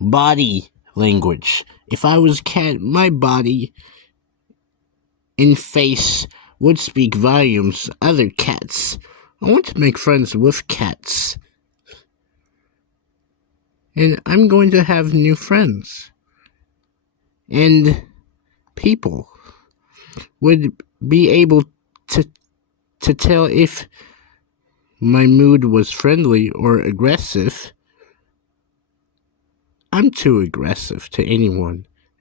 body language. If I was a cat, my body and face would speak volumes to other cats. I want to make friends with cats. And I'm going to have new friends. And people would be able to tell if my mood was friendly or aggressive. I'm too aggressive to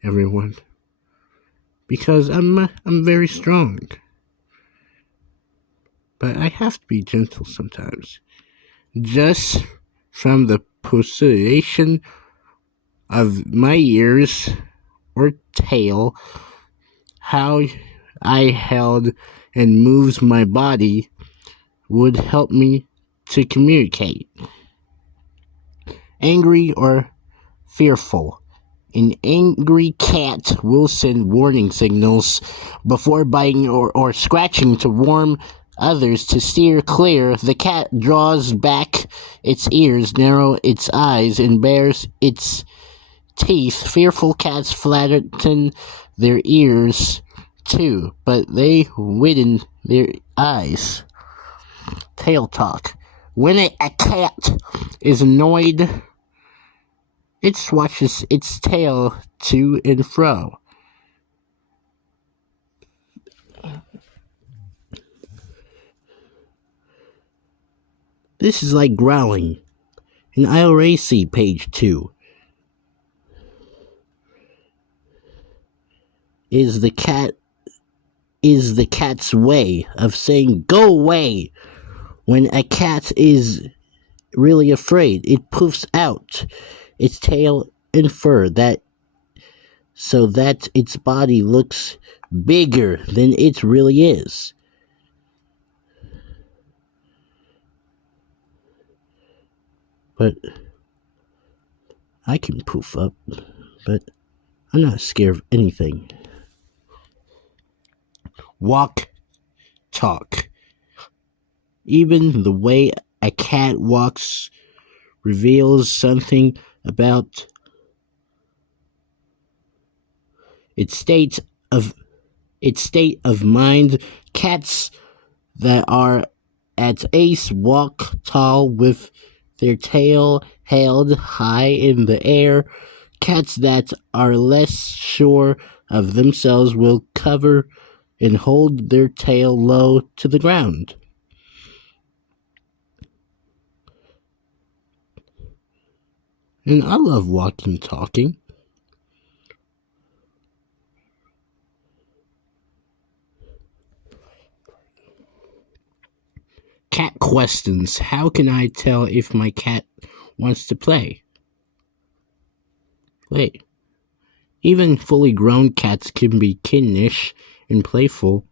everyone. Because I'm very strong. But I have to be gentle sometimes. Just from the position of my ears or tail, how I held and moves my body would help me to communicate. Angry or fearful. An angry cat will send warning signals before biting or scratching to warn others to steer clear. The cat draws back its ears, narrows its eyes, and bares its teeth. Fearful cats flatten their ears too, but they widen their eyes. Tail talk. When a cat is annoyed, it swashes its tail to and fro. This is like growling. In IRAC page 2 is the cat's way of saying go away. When a cat is really afraid, it puffs out its tail and fur so that its body looks bigger than it really is. But I can poof up, but I'm not scared of anything. Walk, talk. Even the way a cat walks reveals something about its state of mind. Cats that are at ease walk tall with their tail held high in the air. Cats that are less sure of themselves will cover and hold their tail low to the ground. And I love walking, talking. Cat questions. How can I tell if my cat wants to play? Wait. Even fully grown cats can be kittenish and playful.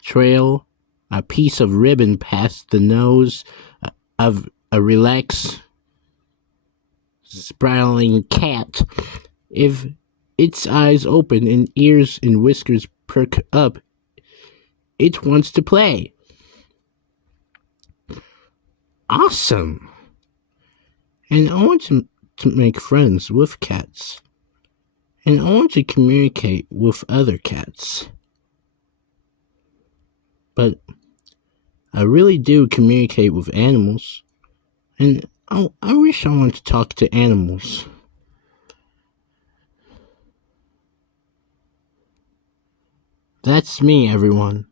Trail a piece of ribbon past the nose of a relaxed, sprawling cat. If its eyes open and ears and whiskers perk up, it wants to play. Awesome! And I want to make friends with cats. And I want to communicate with other cats. But I really do communicate with animals. And I wish I wanted to talk to animals. That's me, everyone.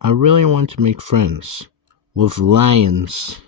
I really want to make friends with lions.